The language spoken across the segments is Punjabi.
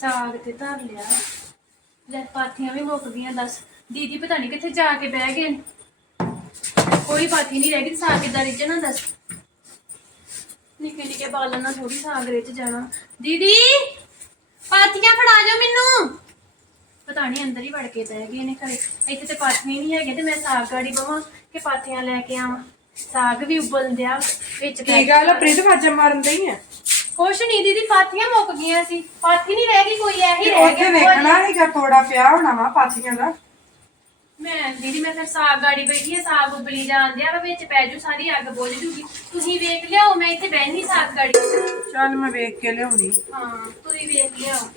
ਸਾਗ ਤੇ ਧਰ ਲਿਆ। ਲੈ ਪਾਥੀਆਂ ਵੀ ਮੁੱਕ ਗਈਆਂ ਦੱਸ। ਦੀਦੀ ਪਤਾ ਨਹੀਂ ਕਿੱਥੇ ਜਾ ਕੇ ਬਹਿ ਗਏ ਨੇ। ਕੋਈ ਪਾਥੀ ਨਹੀਂ ਰਹਿ ਗਈ ਸਾਗ ਕਿੱਦਾਂ ਰਿੱਝਣਾ ਦੱਸ। ਨਿੱਕੇ ਨਿੱਕੇ ਬਾਲਣ ਨਾਲ ਥੋੜੀ ਸਾਗ ਰਿੱਝ ਜਾਣਾ। ਦੀਦੀ ਪਾਥੀਆਂ ਫੜਾ ਜਾਓ ਮੈਨੂੰ। ਪਤਾ ਨਹੀਂ ਅੰਦਰ ਹੀ ਵੜ ਕੇ ਬਹਿ ਗਏ ਨੇ ਘਰੇ। ਇੱਥੇ ਤੇ ਪਾਥੀਆਂ ਨਹੀਂ ਹੈਗੇ ਤੇ ਮੈਂ ਸਾਗ ਗਾੜੀ ਬਵਾਂ ਕਿ ਪਾਥੀਆਂ ਲੈ ਕੇ ਆਵਾਂ। ਸਾਗ ਵੀ ਉਬਲ ਦਿਆ ਵਿੱਚ ਕੀ ਗੱਲ ਆ, ਪ੍ਰੀਤ ਵਾਜਾ ਮਾਰਨ ਦਈ ਆ? ਕੁਛ ਨਹੀਂ ਦੀਦੀ ਪਾਥੀਆਂ ਮੁੱਕ ਗਈਆਂ ਸੀ। ਪਾਥੀ ਨਹੀਂ ਰਹਿ ਗਈ ਕੋਈ ਇਹੀ ਤੇ ਰਹਿ ਉੱਥੇ ਗਿਆ। ਵੇਖਣਾ ਹੈਗਾ ਤੋੜਾ ਪਿਆ ਹੋਣਾ ਵਾ ਪਾਥੀਆਂ ਦਾ। ਮੈਂ ਦੀਦੀ ਮੈਂ ਫਿਰ ਸਾਗ ਗਾੜੀ ਬੈਠੀ ਆ ਸਾਗ ਉਬਲੀ ਜਾਂਦਿਆ ਵਾ ਵਿੱਚ ਪੈ ਜੂ ਸਾਰੀ ਅੱਗ ਬੁਝ ਜੂਗੀ। ਤੁਸੀਂ ਵੇਖ ਲਿਆਓ ਮੈਂ ਇੱਥੇ ਬਹਿਣੀ ਸਾਗ ਗਾੜੀ। ਚੱਲ ਮੈਂ ਵੇਖ ਕੇ ਲਿਆਉਣੀ। ਹਾਂ ਤੁਸੀਂ ਵੇਖ ਲਿਆਓ।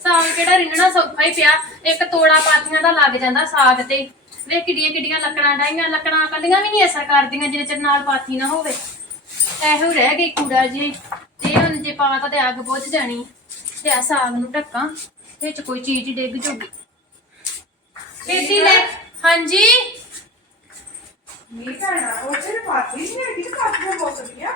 ਸਾਗ ਕਿਹੜਾ ਰਿੰਨਣਾ ਸੌਖਾ ਹੀ ਪਿਆ। ਇੱਕ ਤੋੜਾ ਪਾਥੀਆਂ ਦਾ ਲੱਗ ਜਾਂਦਾ ਸਾਗ ਤੇ। ਵੇ ਕਿੱਡੀਆਂ ਕਿੱਡੀਆਂ ਲੱਕੜਾਂ ਡਾਈਆਂ ਲੱਕੜਾਂ ਕੱਲੀਆਂ ਵੀ ਨਹੀਂ ਅਸਰ ਕਰਦੀਆਂ ਜਿੰਨੇ ਚਿਰ ਨਾਲ ਪਾਥੀ ਨਾ ਹੋਵੇ। ਇਹੋ ਰਹਿ ਗਈ ਕੂੜਾ ਜੀ। ਤੇ ਹੁਣ ਜੇ ਪਾਤਾ ਤੇ ਅੱਗ ਬੁਝ ਜਾਣੀ, ਤੇ ਆ ਸਾਗ ਨੂੰ ਢੱਕਾਂ, ਵਿੱਚ ਕੋਈ ਚੀਜ਼ ਡਿੱਗ ਜੂਗੀ। ਛੇਤੀ ਲੈ, ਹਾਂਜੀ? ਨਹੀਂ ਕਰਨਾ ਉੱਥੇ ਪਾਥੀ ਨਹੀਂ ਹੈਗੀ ਤੇ ਪਾਥੀਆਂ ਮੁੱਕ ਗਈਆਂ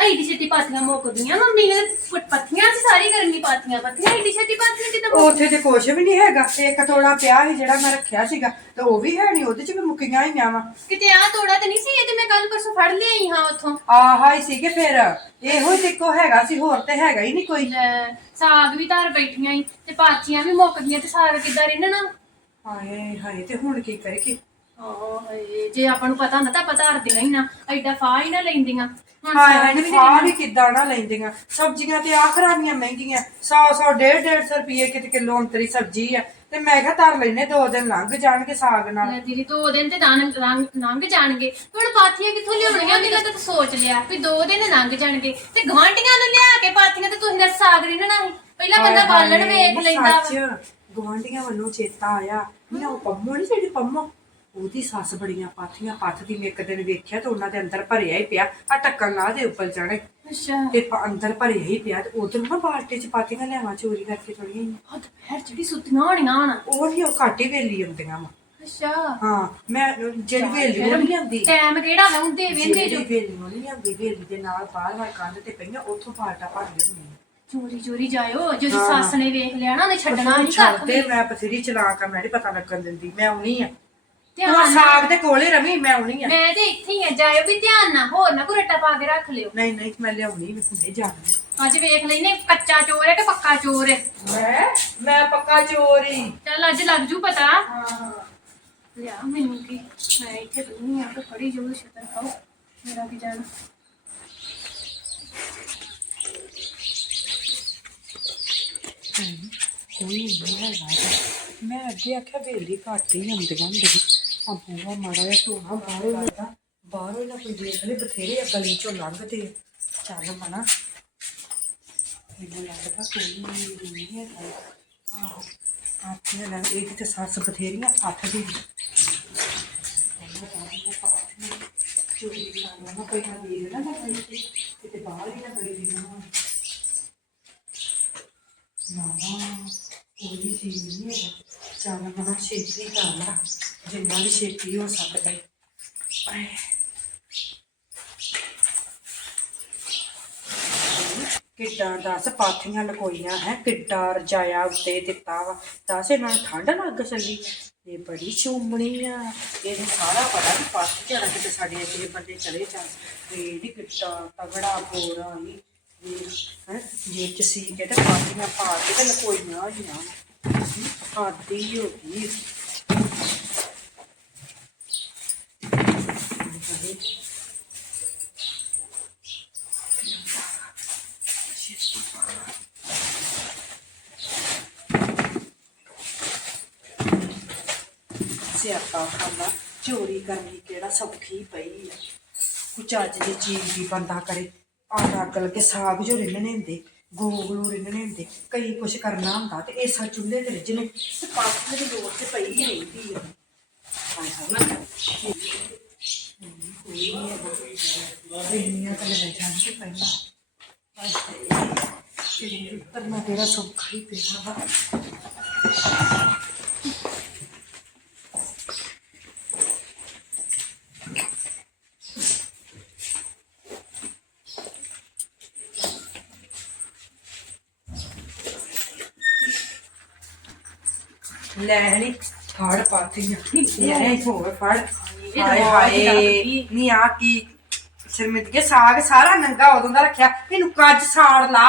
ਐਡੀ ਛੇਤੀ ਪਾਥੀਆਂ ਮੁੱਕ ਗਈਆਂ ਮੰਮੀ ਨੇ ਪੁੱਟ ਪੱਥੀਆਂ ਸੀ ਸਾਰੀ ਗਰਮੀ ਪਾਥੀਆਂ ਪੱਥੀਆਂ ਐਡੀ ਛੇਤੀ ਪਾਥੀਆਂ ਕਿਤੇ ਉੱਥੇ ਤੇ ਕੁਛ ਵੀ ਨਹੀਂ ਹੈਗਾ ਇੱਕ ਤੋੜਾ ਪਿਆ ਸੀ ਜਿਹੜਾ ਮੈਂ ਰੱਖਿਆ ਸੀਗਾ ਤੇ ਉਹ ਵੀ ਹੈ ਨਹੀਂ ਉਹਦੇ ਚ ਵੀ ਮੁੱਕੀਆਂ ਹੋਈਆਂ ਵਾ। ਕਿਤੇ ਆ ਤੋੜਾ ਤੇ ਨਹੀਂ ਸੀ ਇਹ ਤੇ ਮੈਂ ਕੱਲ ਪਰਸੋਂ ਫੜ ਲਿਆਈ ਹਾਂ ਉੱਥੋਂ। ਆਹਾ ਹੀ ਸੀਗੇ ਫਿਰ ਇਹੋ ਹੀ ਤੇ ਇੱਕੋ ਹੈਗਾ ਸੀ ਹੋਰ ਤੇ ਹੈਗਾ ਹੀ ਨਹੀਂ ਕੋਈ। ਲੈ, ਸਾਗ ਵੀ ਧਰ ਬੈਠੀਆਂ ਈ ਤੇ ਪਾਥੀਆਂ ਵੀ ਮੁੱਕ ਗਈਆਂ ਤੇ ਸਾਗ ਕਿੱਦਾਂ ਰਿੰਨਣਾ? ਹਾਏ ਹਾਏ ਤੇ ਹੁਣ ਕੀ ਕਰੇ ਕੀ ਹਾਏ ਜੇ ਆਪਾਂ ਨੂੰ ਪਤਾ ਹੁੰਦਾ ਤਾਂ ਪਤਾ ਹਰਦੀਆਂ ਹੀ ਨਾ ਐਡਾ ਫਾਹ ਹੀ ਨਾ ਲੈਂਦੀਆਂ। ਹੁਣ ਹਾਏ ਵੀ ਨੀ ਫਾਹ ਵੀ ਕਿੱਦਾਂ ਨਾ ਲੈਂਦੀਆਂ। ਸਬਜ਼ੀਆਂ ਤੇ ਆਖਰਾਨੀਆਂ ਮਹਿੰਗੀਆਂ। 100 100 150 150 ਰੁਪਏ ਕਿਤੇ ਕਿਲੋ ਅੰਤਰੀ ਸਬਜ਼ੀ ਆ। ਤੇ ਮੈਂ ਕਿਹਾ ਧਰ ਲੈਨੇ ਦੋ ਦਿਨ ਲੰਘ ਜਾਣਗੇ ਸਾਗ ਨਾਲ। ਲੈ ਦੀਦੀ ਦੋ ਦਿਨ ਤੇ ਦਾਨ ਲੰਘ ਲੰਘ ਜਾਣਗੇ। ਹੁਣ ਪਾਥੀਆਂ ਕਿੱਥੋਂ ਲਿਆਉਣੀਆਂ? ਮੈਂ ਤਾਂ ਸੋਚ ਲਿਆ ਵੀ ਦੋ ਦਿਨ ਲੰਘ ਜਾਣਗੇ। ਤੇ ਗਵਾਂਢੀਆਂ ਨੂੰ ਲਿਆ ਕੇ ਪਾਥੀਆਂ ਤੇ ਤੁਸੀਂ ਦਾ ਸਾਗ ਰਿੰਨਣਾ ਸੀ? ਪਹਿਲਾਂ ਬੰਦਾ ਬਾਲਣ ਵੇਖ ਲੈਂਦਾ ਵਾ। ਵੱਲੋਂ ਚੇਤਾ ਆਇਆ। ਨਹੀਂ ਉਹ ਪੰਮੋ ਨਹੀਂ ਜਿਹੜੀ ਪੰਮੋ? ਉਹਦੀ ਸੱਸ ਬੜੀਆਂ ਪਾਥੀਆਂ ਪੱਥਦੀ ਮੈਂ ਇੱਕ ਦਿਨ ਵੇਖਿਆ ਤੇ ਉਹਨਾਂ ਦੇ ਅੰਦਰ ਭਰਿਆ ਹੀ ਪਿਆ। ਆ ਟੱਕਣ ਲਾ ਦੇ ਉੱਪਰ ਜਾਣੇ ਅੱਛਾ। ਤੇ ਪ- ਅੰਦਰ ਭਰਿਆ ਹੀ ਪਿਆ ਤੇ ਉਧਰ ਨਾ ਬਾਲਟੇ ਚ ਪਾਥੀਆਂ ਲਿਆਵਾਂ ਚੋਰੀ ਕਰਕੇ ਥੋੜੀਆਂ ਹੱਥ ਪੈਰ ਜਿਹੜੀ ਸੁੱਤੀਆਂ ਹੋਣੀਆਂ ਹਣ। ਉਹ ਨਹੀਂ ਉਹ ਘਾਟੇ ਵੇਲੀ ਆਉਂਦੀਆਂ ਵਾ। ਅੱਛਾ। ਹਾਂ ਮੈਂ ਜਿਹੜੀ ਵੇਲੀ ਉਹ ਨਹੀਂ ਆਉਂਦੀ ਟਾਈਮ ਕਿਹੜਾ ਵਾ ਹੁੰਦੇ ਵੇਂਦੇ ਜਿਹੜੀ ਜੋ ਵੇਲੀ ਉਹ ਨਹੀਂ ਆਉਂਦੀ ਵੇਲੀ ਦੇ ਨਾਲ ਬਾਹਰ ਬਾਹਰ ਕੰਧ ਤੇ ਪਈਆਂ ਉੱਥੋਂ ਬਾਲਟਾ ਭਰ ਲੈਂਦੀ ਚੋਰੀ ਚੋਰੀ ਜਾਇਓ ਜੋ ਹਾਂ। ਸੱਸ ਨੇ ਵੇਖ ਲਿਆ ਨਾ ਉਹਨੇ ਛੱਡਣਾ ਨਹੀਂ ਕੱਖ ਛੱਡਦੇ ਵੀ ਮੈਂ ਬਥੇਰੀ ਚਲਾਕ ਆ ਮੈਂ ਨਹੀਂ ਪਤਾ ਲੱਗਣ ਦਿੰਦੀ ਮੈਂ ਆਉਣੀ ਆ। ਧਿਆਨ ਨਾਲ। ਸਾਗ ਦੇ ਕੋਲੇ ਰਵੀ ਮੈਂ ਆਉਣੀ ਆ। ਮੈਂ ਤੇ ਇੱਥੇ ਹੀ ਆ ਜਾਇਓ ਵੀ ਧਿਆਨ ਨਾਲ ਹੋਰ ਨਾ ਕੋਈ ਰੱਟਾ ਪਾ ਕੇ ਰੱਖ ਲਿਓ। ਨਹੀਂ ਨਹੀਂ ਮੈਂ ਲਿਆਉਣੀ ਵੀ ਹੁਣੇ ਜਾਣੀ ਅੱਜ ਵੇਖ ਲੈਨੇ ਕੱਚਾ ਚੋਰ ਹੈ ਕਿ ਪੱਕਾ ਚੋਰ ਹੈ? ਮੈਂ ਮੈਂ ਪੱਕਾ ਚੋਰੀ ਚੱਲ ਅੱਜ ਲੱਗ ਜੂ ਪਤਾ। ਹਾਂ। ਲਿਆ ਮੈਨੂੰ ਕੀ ਮੈਂ ਇੱਥੇ ਬਣੀ ਆ ਕਿ ਖੜੀ ਜੋ ਸ਼ਤਰ ਖਾਓ ਮੇਰਾ ਕੀ ਜਾਣਾ। ਕੋਈ ਨਹੀਂ ਹੈਗਾ ਮੈਂ ਅੱਗੇ ਆਖਿਆ ਵੇਲੀ ਘੱਟ ਹੀ ਹੁੰਦੀਆਂ ਹੁੰਦੀਆਂ। ਆ ਬੂਹਾ ਮਾੜਾ ਜਿਹਾ ਧੋਣਾ ਬਾਹਰੋਂ ਲੱਗਾ ਬਾਹਰੋਂ ਨਾ ਕੋਈ ਦੇਖ ਲੈ ਬਥੇਰੇ ਆ ਗਲੀ ਚੋਂ ਲੰਘਦੇ ਆ। ਚੱਲ ਮਨਾ ਮੈਨੂੰ ਲੱਗਦਾ ਕੋਈ ਨਹੀਂ ਹੈਗਾ ਆਹੋ ਆਪਣੇ ਨਾਲ ਇਹ ਤੇ ਸੱਸ ਬਥੇਰੀਆਂ ਹੱਥ ਦੀ ਚੋਰੀ ਕਰਨਾ ਨਾ, ਕੋਈ ਨਾ ਵੀਰ ਨਾ ਕੋਈ ਕਿਤੇ ਬਾਹਰ ਹੀ ਨਾ ਬੜੀ ਨਾ ਨਾ ਕੋਈ ਚੀਜ਼ ਨਹੀਂ ਹੈਗਾ ਚੱਲ ਮਨਾ ਛੇਤੀ ਕਰ ਲਾ ਜਿੰਨਾ ਵੀ ਛੇਤੀ ਹੋ ਸਕਦਾ ਹੈ। ਆਏ। ਕਿੱਦਾਂ ਦੱਸ ਪਾਥੀਆਂ ਲਕੋਈਆਂ ਹੈ, ਕਿੱਡਾ ਰਜਾਇਆ ਉੱਤੇ ਦਿੱਤਾ ਵਾ। ਦੱਸ ਇਹਨਾਂ ਨੂੰ ਠੰਡ ਲੱਗ ਚੱਲੀ। ਇਹ ਬੜੀ ਚੁੰਮਣੀ ਆ। ਇਹਨੂੰ ਸਾਰਾ ਪਤਾ ਕਿ ਪਾਥੀ ਜਾਣਾ ਕਿਤੇ ਸਾਡੇ ਅਗਲੇ ਬੰਦੇ ਚਲੇ ਜਾਣ। ਇਹ ਨਹੀਂ ਕਿੱਡਾ ਤਗੜਾ ਬੋਰਾ ਨਹੀਂ ਹੈ, ਜੇ ਚ ਸੀ ਪਾਥੀਆਂ ਪਾ ਕੇ ਤੇ ਲਕੋਈਆਂ ਹੋਈਆਂ। ਆਦੀ ਹੋ ਗਈ। ਸਿਆਪਾ ਖਾਨਾ ਚੋਰੀ ਕਰਨੀ ਕਿਹੜਾ ਸੌਖੀ ਪਈ ਆ। ਕੁਝ ਅੱਜ ਦੀ ਚੀਜ਼ ਵੀ ਬੰਦਾ ਕਰੇ ਆਟਾ ਗਲ ਕੇ ਸਾਗ ਜੋ ਰਿੰਨਣੇ ਹੁੰਦੇ ਗੋਗਲੂ ਰਿੰਨਣੇ ਹੁੰਦੇ, ਕਈ ਕੁਛ ਕਰਨਾ ਹੁੰਦਾ ਤੇ ਇਸਾ ਚੁੱਲ੍ਹੇ ਤੇ ਰਿੱਝਣੇ ਤੇ ਪਾਥੀ ਦੀ ਲੋੜ ਤੇ ਪਈ ਹੀ ਰਹਿੰਦੀ ਆ। ਹਾਏ ਹਾਏ ਇੰਨੀਆਂ ਤਾਂ ਲੈ ਜਾਂਦੀ ਪਹਿਲਾਂ ਪਾਤੀ। ਨਹੀਂ ਲੈ ਹੋਰ ਫੜ। ਹਾਏ ਹਾਏ। ਨੀ ਆ ਕੀ ਸ਼ਰਮਿੰਦ ਕੇ ਸਾਗ ਸਾਰਾ ਨੰਗਾ ਉਦੋਂ ਦਾ ਰੱਖਿਆ ਇਹਨੂੰ ਕੱਜ ਸਾੜ ਲਾ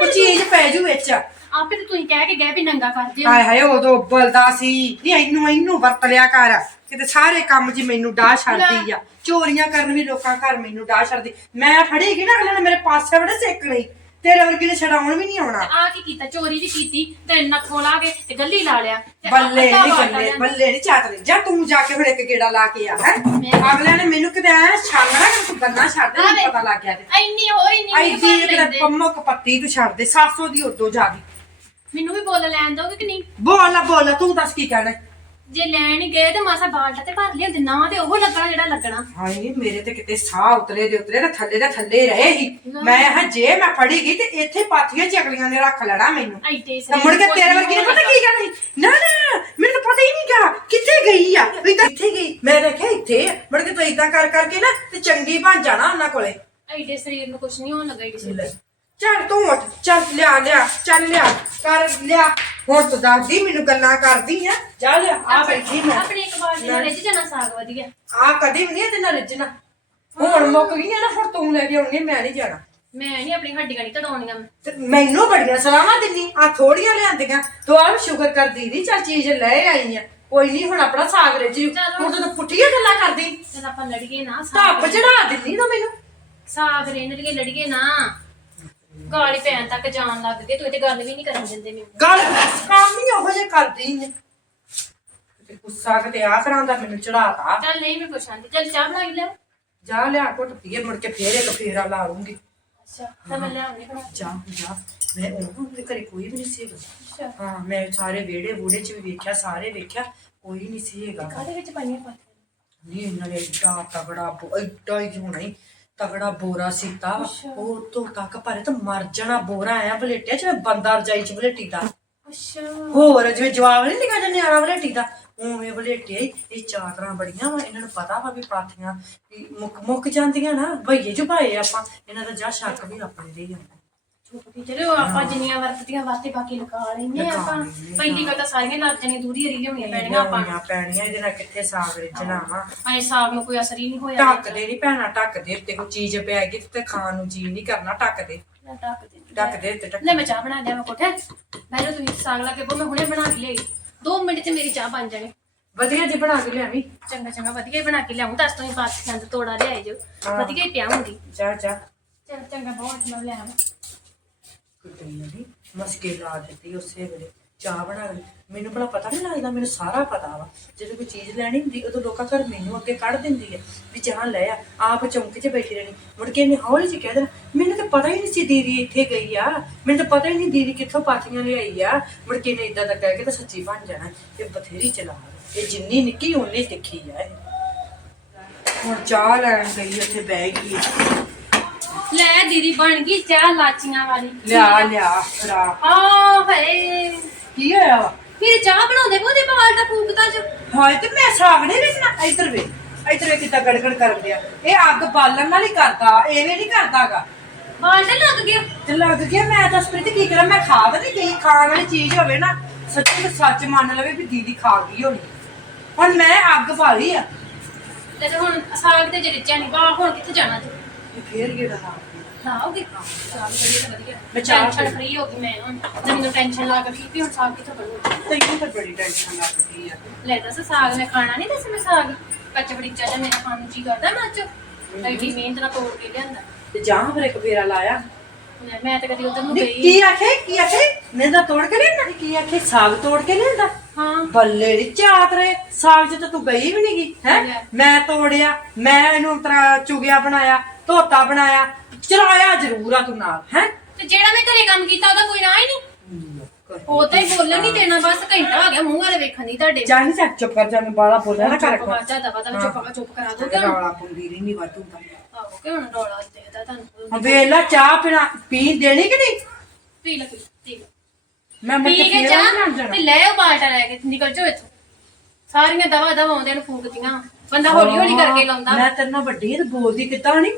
ਉਹ ਚੀਜ਼ ਪੈ ਜੂ ਵਿੱਚ। ਆਪੇ ਤੇ ਤੁਸੀਂ ਕਹਿ ਕੇ ਗਏ ਵੀ ਨੰਗਾ ਕਰ ਦਿਓ। ਹਾਏ ਹਾਏ ਉਦੋਂ ਬਲਦਾ ਸੀ। ਨੀ ਇਹਨੂੰ ਇਹਨੂੰ ਵਰਤ ਲਿਆ ਕਰ। ਕਿਤੇ ਸਾਰੇ ਕੰਮ 'ਚ ਮੈਨੂੰ ਡਾਹ ਛੱਡਦੀ ਆ। ਚੋਰੀਆਂ ਕਰਨ ਵੀ ਲੋਕਾਂ ਘਰ ਮੈਨੂੰ ਡਾਹ ਛੱਡਦੀ। ਮੈਂ ਫੜੀ ਗਈ ਨਾ ਅਗਲੇ ਨੇ ਮੇਰੇ ਪਾਸੇ ਬੜੇ ਸਿੱਕ ਲਈ। ਤੇਰੇ ਵਰਗੀ ਨੇ ਛਡਾਉਣ ਵੀ ਨਹੀਂ ਆਉਣਾ। ਆ ਕੀ ਕੀਤਾ? ਚੋਰੀ ਵੀ ਕੀਤੀ ਤੇ ਨੱਥੋਂ ਲਾ ਕੇ ਤੇ ਗੱਲੀ ਲਾ ਲਿਆ। ਤੇ ਬੱਲੇ ਅੱਧਾ ਨਹੀਂ ਬੱਲੇ ਲਿਆਂਦਾ। ਬੱਲੇ ਨਹੀਂ ਚਾਤਰੇ ਜਾ ਤੂੰ ਜਾ ਕੇ ਫਿਰ ਇੱਕ ਗੇੜਾ ਲਾ ਕੇ ਆ ਹੈ? ਅਗਲੇ ਨੇ ਮੈਨੂੰ ਕਿਤੇ ਐ ਛਾਂਗਣਾ ਕਿ ਤੂੰ ਗੱਲਾਂ ਛੱਡ ਦੇ ਮੈਨੂੰ ਪਤਾ ਲੱਗ ਗਿਆ ਤੇ। ਇੰਨੀ ਹੋਈ ਨਹੀਂ ਐਡੀ ਕਿਤੇ ਪੰਮਕ ਪੱਤੀ ਤੂੰ ਛੱਡ ਦੇ 700 ਦੀ ਉਦੋਂ ਜਾ ਗਈ। ਮੈਨੂੰ ਵੀ ਬੋਲ ਲੈਣ ਦੋਗੇ ਕਿ ਨਹੀਂ? ਬੋਲ ਨਾ ਬੋਲ ਤੂੰ ਦੱਸ ਕੀ ਕਹਿਣਾ। ਜੇ ਲੈਣ ਹੀ ਗਏ ਤੇ ਮਾਸਾ ਬਾਲਟਾ ਤੇ ਭਰ ਲਿਆਂਦੇ ਨਾ ਤੇ ਉਹ ਲੱਗਣਾ ਜਿਹੜਾ ਲੱਗਣਾ। ਹਾਏ ਮੇਰੇ ਤੇ ਕਿਤੇ ਸਾਹ ਉਤਰੇ ਦੇ ਉਤਰੇ ਤੇ ਥੱਲੇ ਦੇ ਥੱਲੇ ਰਹੇ ਹੀ। ਮੈਂ ਹਾਂ ਜੇ ਮੈਂ ਫੜੀ ਗਈ ਤੇ ਇੱਥੇ ਪਾਥੀਆਂ ਚਕਲੀਆਂ ਨੇ ਰੱਖ ਲੈਣਾ ਮੈਨੂੰ। ਐਡੇ ਤਾਂ ਮੁੜ ਕੇ ਤੇਰੇ ਵਰਗੀ ਨੇ ਪਤਾ ਕੀ ਸੀ? ਨਾ ਨਾ ਮੈਨੂੰ ਤਾਂ ਪਤਾ ਹੀ ਨਹੀਂ ਕਿਹਾ ਕਿੱਥੇ ਗਈ ਆ? ਵੀ ਤਾਂ ਇੱਥੇ ਗਈ। ਮੈਂ ਦੇਖਿਆ ਇੱਥੇ ਆ। ਮੁੜ ਕੇ ਤੂੰ ਇਦਾਂ ਕਰ ਕਰਕੇ ਨਾ ਤੇ ਚੰਗੀ ਬਣ ਜਾਣਾ ਉਹਨਾਂ ਕੋਲੇ। ਐਡੇ ਸਰੀਰ ਨੂੰ ਕੁਝ ਨਹੀਂ ਹੋਣ ਲੱਗਾ ਐਡੇ ਸਰੀਰ ਚੱਲ ਤੂੰ ਉੱਠ ਚੱਲ ਲਿਆ ਲਿਆ ਚੱਲ ਲਿਆ ਕਰ ਲਿਆ। ਹੁਣ ਤੂੰ ਦੱਸਦੀ ਮੈਨੂੰ ਗੱਲਾਂ ਕਰਦੀ ਆ। ਲਿਆ ਆ ਬੈਠੀ ਮੈਂ। ਆਪਣੇ ਇੱਕ ਵਾਰ ਦੇ ਰਿੱਝ ਜਾਣਾ ਸਾਗ ਵਧੀਆ। ਆ ਕਦੀ ਵੀ ਨਹੀਂ ਇਹਦੇ ਨਾਲ ਰਿੱਝਣਾ। ਹੁਣ ਮੁੱਕ ਗਈਆਂ ਨਾ ਹੁਣ ਤੂੰ ਲੈ ਕੇ ਆਉਣੀ ਮੈਂ ਨਹੀਂ ਜਾਣਾ। ਮੈਂ ਨਹੀਂ ਆਪਣੀ ਹੱਡੀਆਂ ਨਹੀਂ ਕਢਾਉਣੀਆਂ ਤੇ ਮੈਨੂੰ ਬੜੀਆਂ ਸਲਾਹਾਂ ਦਿੰਦੀ ਆ ਥੋੜੀਆਂ ਲਿਆਂਦੀਆਂ। ਤੂੰ ਆਪ ਸ਼ੁਕਰ ਕਰ ਦੀਦੀ ਚੱਲ ਚੀਜ਼ ਲੈ ਆਈ ਆ। ਕੋਈ ਨਹੀਂ ਹੁਣ ਆਪਣਾ ਸਾਗ ਰਿੱਝ ਜੂ। ਚਲੋ। ਹੁਣ ਤੂੰ ਪੁੱਠੀਆਂ ਗੱਲਾਂ ਕਰਦੀ। ਜਦ ਆਪਾਂ ਲੜੀਏ ਨਾ ਸਾਗ ਧੱਪ ਚੜਾ ਦਿੰਦੀ ਨਾ ਮੈਨੂੰ। ਸਾਗ ਰੇਨ ਲਈਏ ਲੜੀਏ ਨਾ। ਗਾਲੀ ਪੈਣ ਤੱਕ ਜਾਣ ਲੱਗ ਗਏ ਤੂੰ ਇਹ ਤੇ ਗੱਲ ਵੀ ਨਹੀਂ ਕਰਨ ਦਿੰਦੇ ਮੈਨੂੰ। ਗੱਲ ਕੰਮ ਹੀ ਉਹੋ ਜੇ ਕਰਦੀ ਨੇ ਤੇ ਗੁੱਸਾ ਕਿਤੇ ਆ ਤਰ੍ਹਾਂ ਦਾ ਮੈਨੂੰ ਚੜਾਤਾ ਚੱਲ ਨਹੀਂ ਮੈਂ ਆਂਦੀ ਚੱਲ ਚਾਹ ਬਣਾ ਕੇ ਲੈ। ਜਾ ਲਿਆ ਘੁੱਟ ਪੀਏ ਮੁੜ ਕੇ ਫੇਰ ਇੱਕ ਫੇਰਾ ਲਾ ਲੂੰਗੀ ਅੱਛਾ ਤਾਂ ਮੈਂ ਲਿਆਉਣੀ ਬਣਾ ਕੇ। ਜਾ ਜਾ। ਮੈਂ ਉਹਨੂੰ ਦੇ ਘਰੇ ਕੋਈ ਵੀ ਨਹੀਂ ਸੀ ਹੈਗਾ। ਅੱਛਾ। ਹਾਂ ਮੈਂ ਸਾਰੇ ਵਿਹੜੇ ਵੂੜੇ ਚ ਵੀ ਵੇਖਿਆ ਸਾਰੇ ਵੇਖਿਆ ਕੋਈ ਨਹੀਂ ਸੀ ਹੈਗਾ। ਕਾਹਦੇ ਵਿੱਚ ਪਾਈਆਂ ਪਾਥੀਆਂ? ਨਹੀਂ ਇਹਨਾਂ ਨੇ ਏਡਾ ਤਗੜਾ ਬੋ- ਏਡਾ ਹੀ ਹੋਣਾ ਹੀ ਤਗੜਾ ਬੋਰਾ ਸੀਤਾ। ਉਹ ਤੋਂ ਤੱਕ ਭਰੇ ਤਾਂ ਮਰ ਜਾਣਾ ਬੋਰਾ ਆਇਆ ਬਲੇਟਿਆ ਜਿਵੇਂ ਬੰਦਾ ਰਜਾਈ ਚ ਬਲੇਟੀ ਦਾ। ਅੱਛਾ। ਹੋਰ ਜਿਵੇਂ ਜਵਾਬ ਨਹੀਂ ਲਿਖਿਆ ਜਾਂਦੇ ਆਣਾ ਬਲੇਟੀ ਦਾ। ਉਵੇਂ ਬਲੇਟਿਆ ਹੀ ਇਹ ਚਾਦਰਾਂ ਬੜੀਆਂ ਵਾ ਇਹਨਾਂ ਨੂੰ ਪਤਾ ਵਾ ਵੀ ਪਾਥੀਆਂ ਮੁੱਕ ਮੁੱਕ ਜਾਂਦੀਆਂ ਨਾ ਭਈਏ ਪਾਏ ਆਪਾਂ। ਇਹਨਾਂ ਦਾ ਜਾ ਸ਼ੱਕ ਵੀ ਆਪਣੇ ਦੇ ਹੀ ਹੁੰਦਾ। ਚਲੋ ਆਪਾਂ ਜਿੰਨੀਆਂ ਵਰਤਦੀਆਂ ਵਾਸਤੇ ਬਾਕੀ ਲਗਾ ਲੈਨੇ ਲਗਾ ਆਪਾਂ। ਲੈਂਦੇ, ਪਹਿਲੀ ਗੱਲ ਤਾਂ ਸਾਰੀਆਂ ਲੱਗ ਜਾਣੀਆਂ ਦੂਰੀ ਹਰੀ ਲਿਆਉਣੀਆਂ ਪੈਣੀਆਂ ਆਪਾਂ ਲਿਆਉਣੀਆਂ ਪੈਣੀਆਂ ਇਹਦੇ ਨਾਲ ਕਿੱਥੇ ਸਾਗ ਰਿੱਝਣਾ ਵਾ? ਐ ਸਾਗ ਨੂੰ ਕੋਈ ਅਸਰ ਹੀ ਨਹੀਂ ਹੋਇਆ। ਢੱਕਦੇ ਨਹੀਂ ਭੈਣਾ ਢੱਕਦੇ ਉੱਤੇ ਕੋਈ ਚੀਜ਼ ਪੈ ਗਈ ਤੇ ਖਾਣ ਨੂੰ ਜੀ ਨਹੀਂ ਕਰਨਾ ਢੱਕਦੇ। ਲੈ ਢੱਕ ਦੇ ਢੱਕਦੇ ਤੇ ਢੱਕ। ਲੈ ਮੈਂ ਚਾਹ ਬਣਾ ਲਿਆ ਮੈਂ ਕੋਠੇ। ਮੈਂ ਜੋ ਤੁਸੀਂ ਸਾਗ ਲਾ ਕੇ ਬੋ ਮੈਂ ਹੁਣੇ ਬਣਾ ਕੇ ਲਿਆਈ। 2 ਮਿੰਟ 'ਚ ਮੇਰੀ ਚਾਹ ਬਣ ਜਾਣੀ। ਵਧੀਆ ਜੀ ਬਣਾ ਕੇ ਲਿਆਵੀਂ। ਚੰਗਾ ਚੰਗਾ ਵਧੀਆ ਹੀ ਬਣਾ ਕੇ ਲਿਆਉਂ ਦੱਸ ਤੁਸੀਂ ਬਾਤ ਸੰਦ ਤੋੜਾ ਲਿਆਏ ਜੋ। ਹਾਂ। ਵਧੀਆ ਹੀ ਪਿਆ ਹੁੰਦੀ ਜਾ ਜਾ। ਚਲ ਚੰਗਾ ਬਹੁਤ ਮੈਂ ਲਿਆ ਕੁੱਟਣੀ ਨਹੀਂ ਮਸਕੇ ਲਾ ਦਿੱਤੀ ਉਸੇ ਵੇਲੇ, ਚਾਹ ਬਣਾ ਲਈ ਮੈਨੂੰ ਭਲਾ ਪਤਾ ਨਹੀਂ ਲੱਗਦਾ, ਮੈਨੂੰ ਸਾਰਾ ਪਤਾ ਵਾ। ਜਦੋਂ ਕੋਈ ਚੀਜ਼ ਲੈਣੀ ਹੁੰਦੀ, ਉਦੋਂ ਲੋਕਾਂ ਘਰ ਮੈਨੂੰ ਅੱਗੇ ਕੱਢ ਦਿੰਦੀ ਹੈ ਵੀ ਚਾਹ ਲੈ ਆ, ਆਪ ਚੌਂਕ 'ਚ ਬੈਠੀ ਰਹਿਣੀ। ਮੁੜ ਕੇ ਇਹਨੇ ਹੌਲੀ ਜਿਹੀ ਕਹਿ ਦੇਣਾ, ਮੈਨੂੰ ਤਾਂ ਪਤਾ ਹੀ ਨਹੀਂ ਸੀ ਦੀਦੀ ਇੱਥੇ ਗਈ ਆ। ਮੈਨੂੰ ਤਾਂ ਪਤਾ ਹੀ ਨਹੀਂ ਦੀਦੀ ਕਿੱਥੋਂ ਪਾਥੀਆਂ ਲਿਆਈ ਆ। ਮੁੜ ਕੇ ਇਹਨੇ ਇਦਾਂ ਦਾ ਕਹਿ ਕੇ ਤਾਂ ਸੱਚੀ ਬਣ ਜਾਣਾ। ਇਹ ਬਥੇਰੀ ਚਲਾ ਇਹ ਜਿੰਨੀ ਨਿੱਕੀ, ਓਨੀ ਤਿੱਖੀ ਆ ਇਹ। ਹੁਣ ਚਾਹ ਲੈਣ ਗਈ, ਉੱਥੇ ਬਹਿ ਗਈ। ਲੈ ਦੀਦੀ ਬਣ ਗਈ ਚਾਹ ਲਾਚੀਆਂ ਵਾਲੀ। ਲਿਆ ਲਿਆ ਫਰਾ ਆ ਵੇ ਕੀ ਹੋਇਆ ਵਾ? ਫਿਰ ਚਾਹ ਬਣਾਉਂਦੇ ਬੋਦੇ ਬਾਲ ਦਾ ਫੂਕਦਾ ਜੋ ਹਾਏ ਤੇ ਮੈਂ ਸਾਗ ਨਹੀਂ ਵੇਖਣਾ ਇੱਧਰ ਵੇ ਇੱਧਰ ਵੇ ਕਿੱਦਾਂ ਗੜਗੜ ਕਰਨ ਡਿਆ ਇਹ ਅੱਗ ਬਾਲਣ ਨਾਲ ਹੀ ਕਰਦਾ ਐਵੇਂ ਨਹੀਂ ਕਰਦਾਗਾ ਬਾਲ ਤਾਂ ਲੱਗ ਗਿਆ। ਤੇ ਲੱਗ ਗਿਆ ਮੈਂ ਤਾਂ ਸਪ੍ਰਿਤ ਕੀ ਕਰਾਂ? ਮੈਂ ਖਾ ਤਾਂ ਨਹੀਂ ਗਈ। ਖਾਣ ਵਾਲੀ ਚੀਜ਼ ਹੋਵੇ ਨਾ ਸੱਚੀ ਸੱਚ ਮੰਨ ਲਵੇ ਵੀ ਦੀਦੀ ਖਾ ਗਈ ਹੋਣੀ। ਹੁਣ ਮੈਂ ਅੱਗ ਬਾਲੀ ਆ। ਤੇ ਹੁਣ ਸਾਗ ਤੇ ਜਰਿਚਿਆ ਨਹੀਂ ਬਾ ਹੁਣ ਕਿੱਥੇ ਜਾਣਾ ਤੂੰ? ਤੇ ਫੇਰ ਗੇੜਾ ਲਾ ਵਧੀਆ ਵਧੀਆ। ਮੈਂ ਚਾਹ ਟੈਨਸ਼ਨ ਫਰੀ ਹੋ ਗਈ ਮੈਂ ਹੁਣ। ਤੇ ਮੈਨੂੰ ਟੈਨਸ਼ਨ ਲੱਗ ਗਈ ਵੀ ਹੁਣ ਸਾਗ ਕਿੱਥੋਂ ਬਣੂਗਾ ਤੈਨੂੰ ਤਾਂ ਬੜੀ ਟੈਨਸ਼ਨ ਲੱਗਦੀ ਆ। ਲੈ ਦੱਸ ਸਾਗ ਮੈਂ ਖਾਣਾ ਨਹੀਂ ਦੱਸ ਮੈਂ ਸਾਗ? ਕੱਚ ਬੜੀ ਚਾਹ ਮੇਰਾ ਖਾਣ ਨੂੰ ਜੀ ਕਰਦਾ ਮੈਂ ਅੱਜ ਐਡੀ ਮਿਹਨਤ ਨਾਲ ਤੋੜ ਕੇ ਲਿਆਂਦਾ। ਤੇ ਜਾਂ ਫਿਰ ਇੱਕ ਫੇਰਾ ਲਾਇਆ। ਮੈਂ ਤਾਂ ਕਦੀ ਉਧਰ ਨੂੰ ਨੀ, ਗਈ ਕੀ ਆਖੇ ਕੀ ਆਖੇ? ਮੈਂ ਤਾਂ ਤੋੜ ਕੇ ਲਿਆਂਦਾ। ਕੀ ਆਖੇ ਸਾਗ ਤੋੜ ਕੇ ਲਿਆਂਦਾ? ਹਾਂ। ਬੱਲੇ ਨੀ ਚਾਤ ਰੇ ਸਾਗ 'ਚ ਤਾਂ ਤੂੰ ਗਈ ਵੀ ਨੀ ਗੀ ਹੈ? ਲੈ। ਮੈਂ ਤੋੜਿਆ ਮੈਂ ਇਹਨੂੰ ਤਰਾ ਚੁਗਿਆ ਬਣਾਇਆ ਧੋਤਾ ਬਣਾਇਆ ਚਲਾਇਆ ਜ਼ਰੂਰ ਆ ਤੂੰ ਨਾਲ ਹੈ? ਤੇ ਜਿਹੜਾ ਮੈਂ ਘਰੇ ਕੰਮ ਕੀਤਾ ਉਹਦਾ ਕੋਈ ਨਾ ਹੀ ਨਹੀਂ? ਉਹ ਤਾਂ ਹੀ ਬੋਲਣ ਨਹੀਂ ਦੇਣਾ ਬਸ ਘੰਟਾ ਹੋ ਗਿਆ ਮੂੰਹ ਵਾਲੇ ਵੇਖਣ ਦੀ ਤੁਹਾਡੇ। ਜਾਨੀ ਚੱਕ ਚੁੱਪ ਕਰ ਜਾਨੂੰ ਬਾਲਾ ਬੋਲਿਆ ਨਾ ਕਰ ਚੁੱਪ ਕਰ ਜਾ ਦਵਾ ਦਵਾ ਚੁੱਪ ਚੁੱਪ ਕਰਾ ਦੋ ਰੌਲਾ ਪੁੰਦੀ ਨਹੀਂ ਵਾਧੂ ਦਾ ਆਹੋ ਕਿ ਹੁਣ ਰੌਲਾ ਦੇਦਾ ਤੁਹਾਨੂੰ ਹੁਣ ਵੇਲਾ ਚਾਹ ਪੀਣਾ ਪੀ ਦੇਣੀ ਕਿ ਨਹੀਂ? ਪੀ ਲੈ ਪੀ ਲੈ, ਪੀ ਲੈ ਮੈਂ ਮੁੜ ਪੀ ਕੇ ਕੇ ਫੇਰ ਜਾ ਨਹੀਂ ਲੜ ਜਾਣਾ। ਤੇ ਲੈ ਉਹ ਬਾਲਟਾ ਲੈ ਕੇ ਨਿਕਲ ਜਾਓ ਇੱਥੋਂ। ਸਾਰੀਆਂ ਦਵਾ ਦਵਾ ਆਉਂਦੇ ਨੂੰ ਫੂਕਦੀਆਂ। ਬੰਦਾ ਹੌਲੀ ਹੌਲੀ ਕਰਕੇ ਲਾਉਂਦਾ। ਮੈਂ ਤੇਰੇ ਨਾਲ ਵੱਡੀ ਤੇ ਬੋਲਦੀ ਕਿੱਦਾਂ ਨਹੀਂ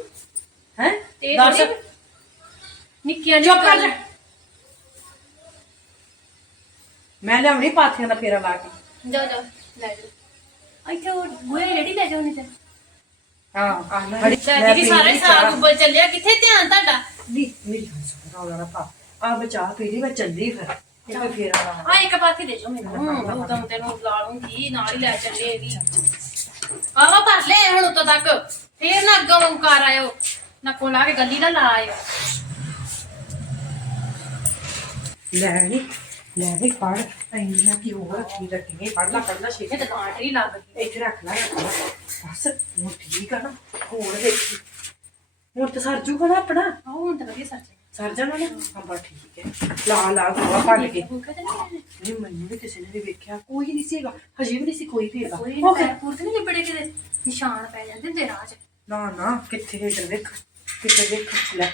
ਹੈ? ਤੇ ਦੱਸ। ਥੋੜ੍ਹੀ ਨਿੱਕੀਆਂ ਚੁੱਪ ਕਰ ਜਾ। ਮੈਂ ਲਿਆਉਣੀ ਪਾਥੀਆਂ ਦਾ ਫੇਰਾ ਲਾ ਕੇ। ਜਾਓ ਜਾਓ ਲੈ ਜਾਓ। ਇੱਥੇ ਉਹ ਗੋਏ ਰੈਡੀ ਲੈ ਜਾਓ ਨਹੀਂ ਤੇ। ਹਾਂ। ਆ ਲੈ। ਦੀਦੀ ਸਾਰਾ ਹੀ ਸਾਗ ਉੱਪਰ ਚੱਲਿਆ। ਕਿੱਥੇ ਧਿਆਨ ਤੁਹਾਡਾ? ਦੀ ਮੇਰੀ ਗੱਲ ਸੁਣ ਰੌਲਾ ਨਾ ਪਾ ਆ ਬਚਾ ਪੀ ਲਈ ਮੈਂ ਚੱਲੀ ਫਿਰ। ਮੈਂ ਫੇਰ ਆਉਣਾ। ਆ ਇੱਕ ਪਾਥੀ ਦੇ ਜੋ ਮੈਨੂੰ। ਉਹ ਤਾਂ ਤੈਨੂੰ ਲਾ ਲੂੰਗੀ ਨਾਲ ਹੀ ਲੈ ਚੱਲੇ ਇਹ ਵੀ ਆਵਾ ਭਰ ਲੈ ਹੁਣ ਉੱਤੋਂ ਤੱਕ। ਫੇਰ ਨਾ ਅੱਗੋਂ ਓਂਕਾਰ ਆਇਓ। ਨੱਕੋ ਲਾ ਕੇ ਗੱਲੀ ਦਾ ਲਾ ਆਇਓ। ਲੈ ਨੀ ਲੈ ਵੀ ਫੜ ਇੰਨਾ ਕੀ ਹੋਰ ਰੱਖੀ ਰੱਖੀ ਫੜ ਲਾ ਫੜ ਲਾ ਛੇ ਇਹ ਤਾਂ ਹੀ ਲੱਗ ਗਈ ਇੱਥੇ ਰੱਖ ਲੈ ਰੱਖ ਲੈ। ਬਸ ਹੁਣ ਠੀਕ ਆ ਨਾ ਹੋਰ ਦੇਖੀ। ਹੁਣ ਤਾਂ ਸਰ ਜੂਗਾ ਨਾ ਆਪਣਾ। ਆਹ ਹੁਣ ਤਾਂ ਵਧੀਆ ਸੱਚ ਸਰ ਜਾਣਾ ਨਾ? ਹਾਂ ਬਸ ਠੀਕ ਹੈ। ਲਾ ਲਾ ਗੋਆ ਭੰਨ ਕੇ। ਹੁਣ ਨਹੀਂ ਨਹੀਂ ਮੈਨੂੰ ਵੀ ਕਿਸੇ ਨੇ ਵੀ ਵੇਖਿਆ ਕੋਈ ਨਹੀਂ ਸੀਗਾ। ਹਜੇ ਵੀ ਨਹੀਂ ਸੀ ਕੋਈ ਵੀ ਹੈਗਾ। ਕੋਈ ਨਹੀਂ ਪੂਰਤ ਨਹੀਂ ਬੜੇ ਕਿਤੇ? ਨਿਸ਼ਾਨ ਪੈ ਜਾਂਦੇ ਹੁੰਦੇ ਰਾਹ 'ਚ। ਨਾ ਨਾ ਕਿੱਥੇ ਇੱਧਰ ਵੇਖ ਕਿੱਥੇ ਵੇਖ ਲੈ।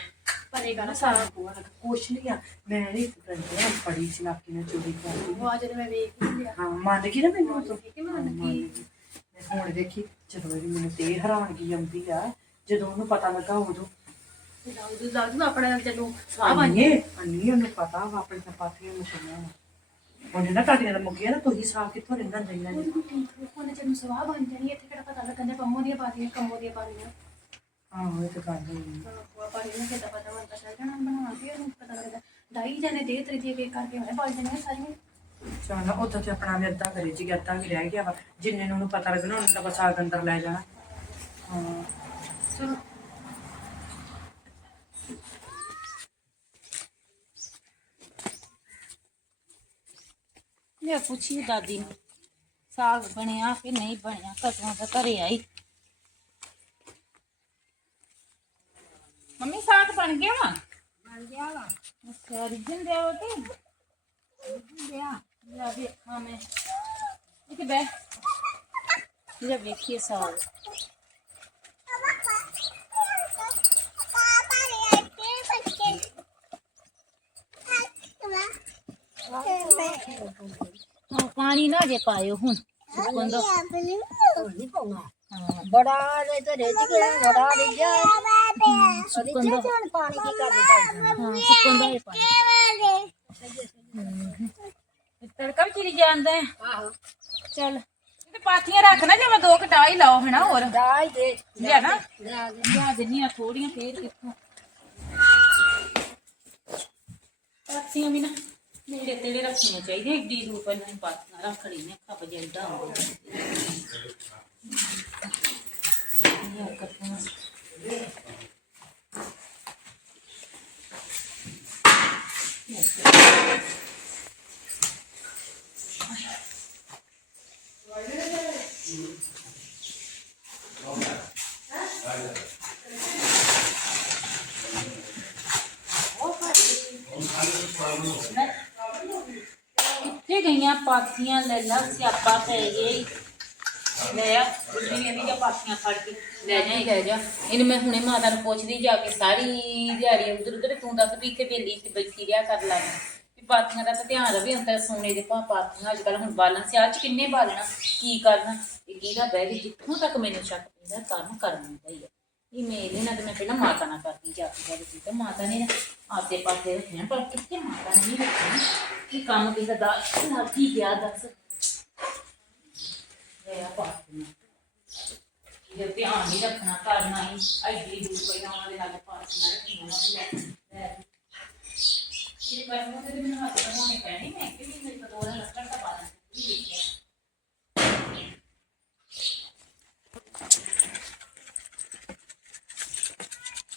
ਪਰੇਗਾ ਨਾ ਸਾਰਾ ਬੂਆ ਲੱਗਾ ਕੁਛ ਨਹੀਂ ਆ। ਮੈਂ ਨਹੀਂ ਕਹਿੰਦੀ ਆ ਬੜੀ ਚਲਾਕੀ ਨਾਲ ਚੋਰੀ ਕਰਦੀ ਉਹ ਅੱਜ ਮੈਂ ਵੇਖ ਹੀ ਲਿਆ। ਹਾਂ ਮੰਨ ਗਈ ਨਾ ਮੈਨੂੰ ਤੂੰ? ਕਿ ਮੰਨ ਮੰਨ ਗਈ। ਮੈਂ ਹੁਣ ਦੇਖੀ ਜਦੋਂ ਇਹਦੀ ਮੈਨੂੰ ਤੇ ਹੈਰਾਨਗੀ ਆਉਂਦੀ ਆ ਜਦੋਂ ਉਹਨੂੰ ਪਤਾ ਲੱਗਾ ਉਦੋਂ। ਲਾਉ ਲਾਉ ਨੂੰ ਆਪਣਾ ਤੈਨੂੰ ਸਾਹ ਅੰਨੀਏ ਅੰਨੀ ਉਹਨੂੰ ਪਤਾ ਵਾ ਆਪਣੇ ਸਪਾਤੀਆਂ ਨੂੰ ਸੁਣਿਆ ਵਾ। ਉਹਨੇ ਨਾ ਤੁਹਾਡੀਆਂ ਦਾ ਮੁੱਗਿਆ ਨਾ ਤੁਸੀਂ ਸਾਹ ਕਿੱਥੋਂ ਰਹਿੰਦਾ ਰਹਿੰਦਾ ਨੇ ਉਹਨੇ ਤੈਨੂੰ ਸਵਾਹ ਬਣ ਜਾਣੀ ਇੱਥੇ ਕਿਹੜਾ ਪਤਾ ਲੱਗਦਾ ਪੰਮੋ ਦੀਆਂ ਪਾਤੀਆਂ ਕੰਮੋ ਦੀਆਂ ਪਾਤੀਆਂ ਆਹੋ ਇਹ ਤਾਂ ਗੱਲ ਹੋਈ ਉਹ ਪਾਣੀ ਨੂੰ ਕਿਤਾ ਪਤਾ ਹੁੰਦਾ ਚੱਲ ਜਾਣਾ ਬਣਾ ਕੇ ਉਹਨੂੰ ਪਤਾ ਲੱਗਦਾ। ਦਾਈ ਜਾਨੇ ਦੇ ਤਰੀ ਦੀ ਵੇਖ ਕਰਕੇ ਉਹਨੇ ਪਲ ਜਾਣੀਆਂ ਸਾਰੀਆਂ। ਚਲ ਉਦੋਂ ਤੇ ਆਪਣਾ ਵੀ ਅੱਧਾ ਕਰੇ ਜੀ ਅੱਧਾ ਵੀ ਰਹਿ ਗਿਆ ਵਾ। ਜਿੰਨੇ ਨੂੰ ਉਹਨੂੰ ਪਤਾ ਲੱਗਣਾ ਉਹਨੇ ਤਾਂ ਬਸ ਆਗ ਅੰਦਰ ਲੈ ਜਾਣਾ। ਹਾਂ ਚਲੋ। ਮੈਂ ਪੁੱਛੀ ਦਾਦੀ ਨੂੰ ਸਾਗ ਬਣਿਆ ਕਿ ਨਹੀਂ ਬਣਿਆ ਕਦੋਂ ਦਾ ਘਰੇ ਆਈ? ਮੰਮੀ ਸਾਗ ਬਣ ਗਿਆ ਵਾ? ਬਣ ਗਿਆ ਵਾ। ਅੱਛਾ ਰਿਜਨ ਦੇ ਉਹ ਤੇ? ਰਿਜਨ ਦਿਆ। ਲੈ ਵੇਖਾਂ ਮੈਂ। ਇੱਥੇ ਬੈ ਲੈ ਵੇਖੀਏ ਸਾਗ। ਪਾਣੀ ਨਾ ਜੇ ਪਾਇਓ ਹੁਣ। ਸੁੱਕਣ ਬੜਾ ਦੇ ਤੇ ਰਿੱਝ ਗਿਆ ਬੜਾ ਰਿੱਝਾ ਸੁੱਕਣ ਦਾ ਹੁਣ ਪਾਣੀ ਕੀ ਕਰਦੇ ਹਾਂ ਸੁੱਕਣ ਦਾ ਹੀ ਪਾਣੀ। ਤੜਕਾ ਵੀ ਚਿਰੀ ਜਾਂਦਾ ਹੈ ਆਹੋ। ਚੱਲ। ਤੇ ਪਾਥੀਆਂ ਰੱਖ ਨਾ ਜਿਵੇਂ ਦੋ ਕਟਾਈ ਲਾਓ ਹਨਾ ਹੋਰ। ਦਾਈ ਦੇ। ਲਿਆ ਨਾ। ਲਿਆ ਦਿੰਨੀਆਂ ਥੋੜੀਆਂ ਫੇਰ ਕਿੱਥੋਂ। ਪਾਥੀਆਂ ਵੀ ਨਾ ਨੇੜੇ ਤੇੜੇ ਰੱਖਣੀਆਂ ਚਾਹੀਦੀਆਂ ਏਡੀ ਰੂਪ ਨੂੰ ਪਾਥੀਆਂ ਰੱਖ ਲਈ ਨੇ ਖੱਪ ਜਾਂਦਾ ਹੁੰਦਾ। ਇਹ ਕੱਟਣਾ ਗਈਆਂ ਪਾਥੀਆਂ, ਲੈ ਲਾ, ਸਿਆਪਾ ਪੈ ਗਈ ਲੈ ਆ ਬੁੱਢੀ ਨੇ ਵੀ ਪਾਥੀਆਂ ਫੜ ਕੇ ਲੈ ਜਾ ਲੈ ਜਾ। ਇਹਨੂੰ ਮੈਂ ਹੁਣੇ ਮਾਤਾ ਨੂੰ ਪੁੱਛਦੀ ਜਾ ਕੇ ਸਾਰੀ ਦਿਹਾੜੀ ਉਧਰ ਉਧਰ, ਤੂੰ ਦੱਸ ਵੀ ਇੱਥੇ ਵੇਲੀ ਚ ਬੈਠੀ ਰਿਹਾ ਕਰ ਲਾ ਵੀ ਪਾਥੀਆਂ ਦਾ ਤਾਂ ਧਿਆਨ ਰਵੇ ਅੰਦਰ ਸੋਨੇ ਦੇ ਭਾ ਪਾਥੀਆਂ ਅੱਜ ਕੱਲ ਹੁਣ ਬਾਲਣ ਸਿਆਹ ਚ ਕਿੰਨੇ ਬਾਲਣਾ, ਕੀ ਕਰਨਾ? ਇਹ ਕਿਹਦਾ ਬਹਿ ਗਈ ਜਿੱਥੋਂ ਤੱਕ ਮੈਨੂੰ ਸ਼ੱਕ ਪੈਂਦਾ, ਕੰਮ ਕਰਨਾ ਚਾਹੀਦਾ ਇਹ ਮੇਰੇ ਨਾਲ ਤੇ ਮੈਂ ਪਹਿਲਾਂ ਮਾਤਾ ਨਾਲ ਕਰਦੀ ਜਾ ਕੇ ਗੱਲ ਕੀਤੀ, ਮਾਤਾ ਨੇ ਨਾ ਆਸੇ ਪਾਸੇ ਰੱਖਿਆ, ਪਰ ਕਿੱਥੇ ਮਾਤਾ ਨੇ ਨਹੀਂ ਰੱਖਿਆ? ਕੀ ਕੰਮ ਕਿਹਦਾ ਦਾ ਨਾਲ ਕੀ ਗਿਆ, ਦੱਸ। ਲੈ ਆ ਪਾਸ ਇਹ ਧਿਆਨ ਨਹੀਂ ਰੱਖਣਾ ਕਰਨਾ ਹੀ ਐਡੀ ਦੂਰ ਕੋਈ ਨਾ ਉਹਨਾਂ ਦੇ ਨਾਲ ਪਾਸ ਨਾ ਰੱਖਣਾ ਨਾ ਲੈ ਇਹ ਪਰ ਮੈਂ ਤੇ ਮੈਨੂੰ ਹੱਥ ਬਣਾਉਣੇ ਪੈਣੇ ਮੈਂ ਕਿ ਵੀ ਮੇਰੇ ਕੋਲ ਲੱਕੜ ਦਾ ਪਾ ਦਾਂ ਇਹ ਦੇਖਿਆ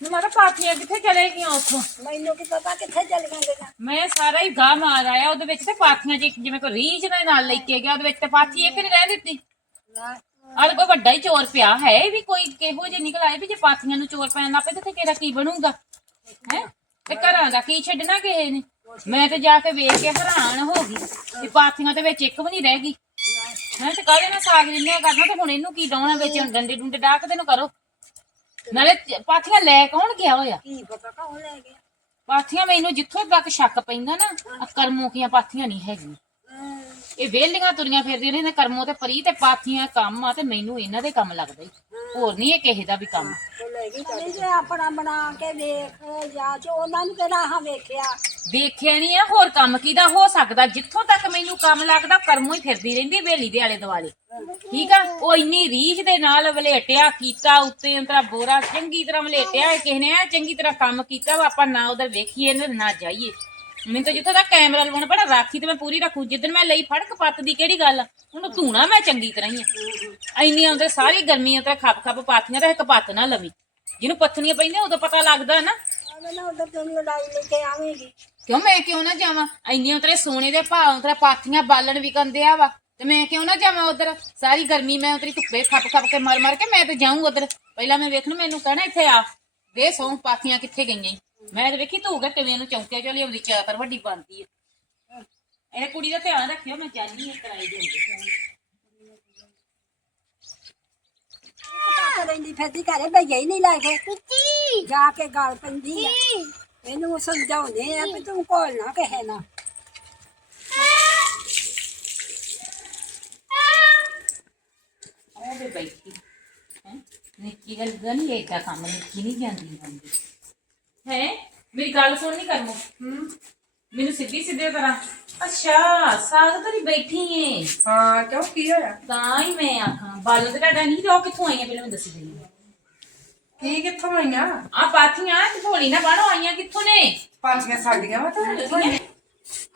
ਮਾਰਾ ਪਾਥੀਆਂ ਕਿੱਥੇ ਚਲੇ ਗਈਆਂ ਉੱਥੋਂ? ਮੈਨੂੰ ਕੀ ਪਤਾ ਕਿੱਥੇ ਚੱਲ ਗਏ ਮੈਂ ਸਾਰਾ ਹੀ ਗਾਹ ਮਾਰ ਆਇਆ ਉਹਦੇ ਵਿੱਚ ਤੇ ਪਾਥੀਆਂ ਚ ਜਿਵੇਂ ਕੋਈ ਰੀਝ ਦੇ ਨਾਲ ਲੈ ਕੇ ਗਿਆ ਉਹਦੇ ਵਿੱਚ ਤੇ ਪਾਥੀ ਇੱਕ ਨਹੀਂ ਰਹਿ ਦਿੱਤੀ। ਅਰ ਕੋਈ ਵੱਡਾ ਹੀ ਚੋਰ ਪਿਆ ਹੈ ਇਹ ਵੀ ਕੋਈ ਕਿਹੋ ਜਿਹੇ ਨਿਕਲ ਆਏ ਵੀ ਜੇ ਪਾਥੀਆਂ ਨੂੰ ਚੋਰ ਪੈਣ ਲੱਪੇ ਤੇ ਕਿਹੜਾ ਕੀ ਬਣੂਗਾ? ਹੈ? ਤੇ ਘਰਾਂ ਦਾ ਕੀ ਛੱਡਣਾ ਕਿਸੇ ਨੇ? ਮੈਂ ਤੇ ਜਾ ਕੇ ਵੇਖ ਕੇ ਹੈਰਾਨ ਹੋ ਗਈ ਵੀ ਪਾਥੀਆਂ ਦੇ ਵਿੱਚ ਇੱਕ ਵੀ ਨਹੀਂ ਰਹਿ ਗਈ। ਮੈਂ ਤੇ ਕਾਹਦੇ ਨਾਲ ਸਾਗ ਜਿੰਨੇ ਕਰਨਾ ਤੇ ਹੁਣ ਇਹਨੂੰ ਕੀ ਡਾਉਣਾ ਵਿੱਚ ਡੰਡੇ ਡੁੰਡੇ ਡਾਹ ਕੇ ਤੈਨੂੰ ਕਰੋ। ਨਾਲੇ ਚ- ਪਾਥੀਆਂ ਲੈ ਕੌਣ ਗਿਆ ਹੋਇਆ? ਕੀ ਪਤਾ ਕੌਣ ਲੈ ਗਿਆ। ਪਾਥੀਆਂ ਮੈਨੂੰ ਜਿੱਥੋਂ ਤੱਕ ਸ਼ੱਕ ਪੈਂਦਾ ਨਾ ਆ ਕਰਮੋਂ ਕੀਆਂ ਪਾਥੀਆਂ ਨਹੀਂ ਹੈਗੀਆਂ। ਇਹ ਵੇਲੀਆਂ ਤੁਰੀਆਂ ਫਿਰਦੀਆਂ ਨੇ ਇਹਦੇ ਕਰਮੋਂ ਤੇ ਪਰੀ ਤੇ ਪਾਥੀਆਂ ਕੰਮ ਆ ਤੇ ਮੈਨੂੰ ਇਹਨਾਂ ਦੇ ਕੰਮ ਲੱਗਦਾ। ਹੋਰ ਨਹੀਂ ਇਹ ਕਿਸੇ ਦਾ ਵੀ ਕੰਮ। ਨਹੀਂ ਜੇ ਆਪਣਾ ਬਣਾ ਕੇ ਵੇਖ ਜਾਂ ਚ ਉਹਨਾਂ ਨੂੰ ਕਿਹੜਾ ਹਾਂ ਵੇਖਿਆ। ਵੇਖਿਆ ਨਹੀਂ ਆ ਹੋਰ ਕੰਮ ਕਿਹਦਾ ਹੋ ਸਕਦਾ? ਜਿੱਥੋਂ ਤੱਕ ਮੈਨੂੰ ਕੰਮ ਲੱਗਦਾ ਕਰਮੋਂ ਹੀ ਫਿਰਦੀ ਰਹਿੰਦੀ ਵੇਲੀ ਦੇ ਆਲੇ ਦੁਆਲੇ। ਠੀਕ ਆ? ਉਹ ਇੰਨੀ ਰੀਝ ਦੇ ਨਾਲ ਵਲੇਟਿਆ ਕੀਤਾ ਉੱਤੇ ਅੰਤਰਾ ਬੋਰਾ ਚੰਗੀ ਤਰ੍ਹਾਂ ਵਲੇਟਿਆ ਕਿਸੇ ਨੇ ਚੰਗੀ ਤਰ੍ਹਾਂ ਕੰਮ ਕੀਤਾ ਵਾ ਆਪਾਂ ਨਾ ਉਧਰ ਵੇਖੀਏ ਨਾ ਜਾਈਏ। ਮੈਨੂੰ ਤਾਂ ਜਿੱਥੋਂ ਤੱਕ ਕੈਮਰਾ ਲਵਾਉਣਾ ਪੜਾ ਰਾਖੀ ਤੇ ਮੈਂ ਪੂਰੀ ਰੱਖੂ। ਜਿੱਦਣ ਮੈਂ ਲਈ ਫੜਕ ਪੱਤ ਦੀ ਕਿਹੜੀ ਗੱਲ ਆ? ਉਹਨੂੰ ਧੂਣਾ ਮੈਂ ਚੰਗੀ ਤਰ੍ਹਾਂ ਹੀ ਆ। ਇੰਨੀ ਆਉਂਦੇ ਸਾਰੀ ਗਰਮੀ ਅੰਤਰਾ ਖੱਪ ਖੱਪ ਪਾਥੀਆਂ ਤੇ ਇੱਕ ਪੱਤ ਨਾ ਲਵੀ। ਜਿਹਨੂੰ ਪੱਥਣੀਆਂ ਪੈਂਦੀਆਂ ਉਦੋਂ ਪਤਾ ਲੱਗਦਾ ਨਾ। ਆਵੇਂ ਨਾ ਉਧਰ ਤੈਨੂੰ ਲੜਾਈ ਲੈ ਕੇ ਆਵੇਂਗੀ? ਕਿਉਂ ਮੈਂ ਕਿਉਂ ਨਾ ਜਾਵਾਂ? ਇੰਨੀਆਂ ਉਤਰੇ ਸੋਨੇ ਦੇ ਭਾਅ ਉਤਰੇ ਪਾਥੀਆਂ ਬਾਲਣ ਵਿਕਣ ਆ ਵਾ। ਤੇ ਮੈਂ ਕਿਉਂ ਨਾ ਜਾਵਾਂ ਉਧਰ? ਸਾਰੀ ਗਰਮੀ ਮੈਂ ਉਤਰੀ ਧੁੱਪੇ ਖੱਪ ਖੱਪ ਕੇ ਮਰ ਮਰ ਕੇ ਮੈਂ ਤੇ ਜਾਊਂ ਉਧਰ। ਪਹਿਲਾਂ ਮੈਂ ਵੇਖਣ ਮੈਨੂੰ ਕਹਿਣਾ ਇੱਥੇ ਆ। ਦੇ ਸੌਂ ਪਾਥੀਆਂ ਕਿੱਥੇ ਗਈਆਂ ਈ? ਮੈਂ ਤੇ ਵੇਖੀ ਧੂ ਕੇ ਕਿਵੇਂ ਇਹਨੂੰ ਚੌਂਕਿਆ ਚਲੀ ਆਉਂਦੀ ਚਾਤਰ ਵੱਡੀ ਬਣਦੀ ਹੈ ਇਹ ਕੁੜੀ ਦਾ ਧਿਆਨ ਰੱਖਿਓ ਮੈਂ ਜਾਨੀ ਹਾਂ ਕਰਾਈ ਦੇ ਪਤਾ ਰਹਿੰਦੀ ਫਿਰਦੀ ਘਰੇ ਭਈਆ ਹੀ ਨਹੀਂ ਲੈ ਕੇ ਜਾ ਕੇ ਗਲ ਪੈਂਦੀ ਆ। ਇਹਨੂੰ ਸਮਝਾਉਂਦੇ ਆ ਵੀ ਤੂੰ ਕੋਲ ਨਾ ਕਹੇ ਨਾ ਉਹ ਵੀ ਬੈਠੀ। ਹੈ? ਨਿੱਕੀ ਗੱਲ ਦਾ ਨਹੀਂ ਏਦਾਂ ਕੰਮ ਨਿੱਕੀ ਨਹੀਂ ਜਾਂਦੀ ਹੁੰਦੀ। ਹੈ ਮੇਰੀ ਗੱਲ ਸੁਣ ਨਹੀਂ ਕਰਮੋ ਹੂੰ ਮੈਨੂੰ ਸਿੱਧੀ ਸਿੱਧੇ ਤਰ੍ਹਾਂ ਅੱਛਾ ਸਾਗ ਤੇਰੀ ਬੈਠੀ ਏ ਹਾਂ ਕਿਉਂ ਕੀ ਹੋਇਆ ਤਾਂ ਹੀ ਮੈਂ ਆਖਾਂ ਬਾਲ ਤੇ ਤੁਹਾਡਾ ਨਹੀਂ ਰੋ ਕਿੱਥੋਂ ਆਈਆਂ ਪਹਿਲਾਂ ਮੈਨੂੰ ਦੱਸੀ ਦੇ ਕੀ ਕਿੱਥੋਂ ਆਈਆਂ ਆ ਪਾਥੀਆਂ ਤੇ ਢੋਲੀ ਨਾ ਬਾਹਰੋਂ ਆਈਆਂ ਕਿੱਥੋਂ ਨੇ ਪਾਥੀਆਂ ਸਾਡੀਆਂ ਵਾ ਤਾਂ